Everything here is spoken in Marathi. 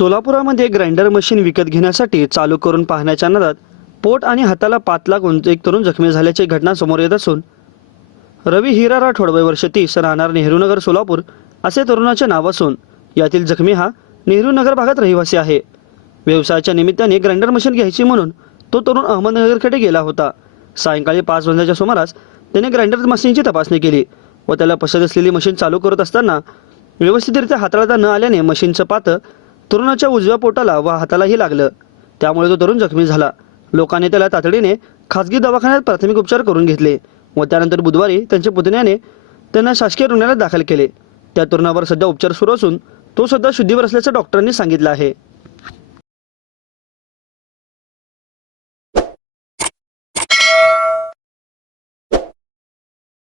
सोलापुरामध्ये ग्राइंडर मशीन विकत घेण्यासाठी चालू करून पाहण्याच्या नादात पोट आणि हाताला 5 लागून एक तरुण जखमी झाल्याची घटना समोर येत असून रवी हिरा राठोड वय वर्ष 30 राहणार नेहरूनगर सोलापूर असे तरुणाचे नाव असून यातील जखमी हा नेहरूनगर भागात रहिवासी आहे। व्यवसायाच्या निमित्ताने ग्राइंडर मशीन घ्यायची म्हणून तो तरुण अहमदनगरकडे गेला होता। सायंकाळी 5 वाजण्याच्या सुमारास त्याने ग्राइंडर मशीनची तपासणी केली व त्याला पसंत असलेली मशीन चालू करत असताना व्यवस्थितरित्या हाताळता न आल्याने मशीनचं पातं तरुणाच्या उजव्या पोटाला व हातालाही लागलं। त्यामुळे तो तरुण जखमी झाला। लोकांनी त्याला तातडीने खासगी दवाखान्यात प्राथमिक उपचार करून घेतले व त्यानंतर बुधवारी त्यांच्या पुतण्याने त्यांना शासकीय रुग्णालयात दाखल केले। त्या तरुणावर सध्या उपचार सुरू असून तो सध्या शुद्धीवर असल्याचं डॉक्टरांनी सांगितलं आहे।